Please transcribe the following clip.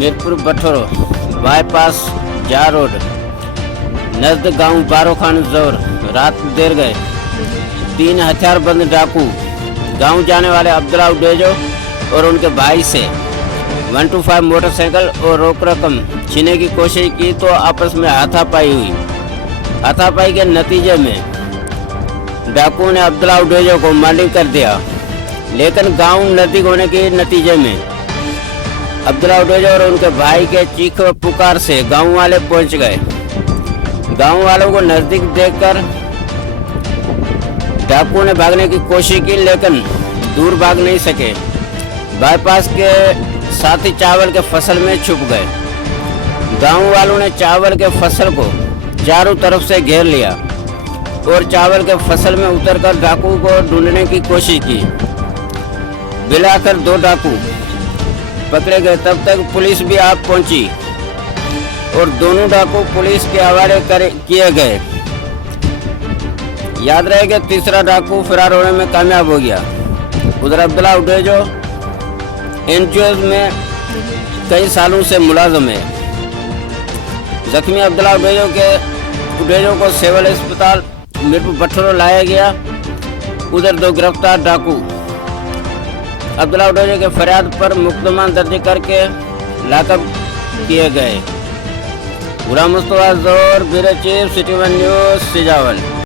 Mirpur बठोरो bypass जा road नजदीक गांव बारो खान जोर रात देर गए 3 हथियारबंद डाकू गांव जाने वाले अब्दुल्ला उडेजो और उनके भाई से 125 मोटरसाइकिल और रोक रकम छीनने की कोशिश की तो आपस में हाथापाई हुई। हाथापाई के नतीजे में डाकुओं ने अब्दुल्ला उडेजो को मांडी कर दिया, लेकिन गांव नजदीक होने के नतीजे में अब्दुल्ला उडेजो और उनके भाई के चीख पुकार से गांव वाले पहुंच गए। गांव वालों को नजदीक देखकर डाकुओं ने भागने की कोशिश की, लेकिन दूर भाग नहीं सके। बाईपास के साथ ही चावल के फसल में छुप गए। गांव वालों ने चावल के फसल को चारों तरफ से घेर लिया और चावल के फसल में उतरकर डाकू को ढूंढने की कोशिश की। मिलाकर 2 डाकू पकड़े गए। तब तक पुलिस भी आ पहुंची और दोनों डाकू पुलिस के हवाले किए गए। याद रहे कि तीसरा डाकू फरार होने में कामयाब हो गया। उधर अब्दुल्ला उडेजो एनजीओ में कई सालों से मुलाजिम है। जख्मी अब्दुल्ला उडेजो को सिविल अस्पताल मीरपुर बठोरो लाया गया। उधर 2 गिरफ्तार डाकू अब्दुल्ला उडेजो के फरियाद पर मुकदमा दर्ज करके लाकअप किए गए। गुलाम मुस्तफा जोर, bureau chief, city one news, Sujawal.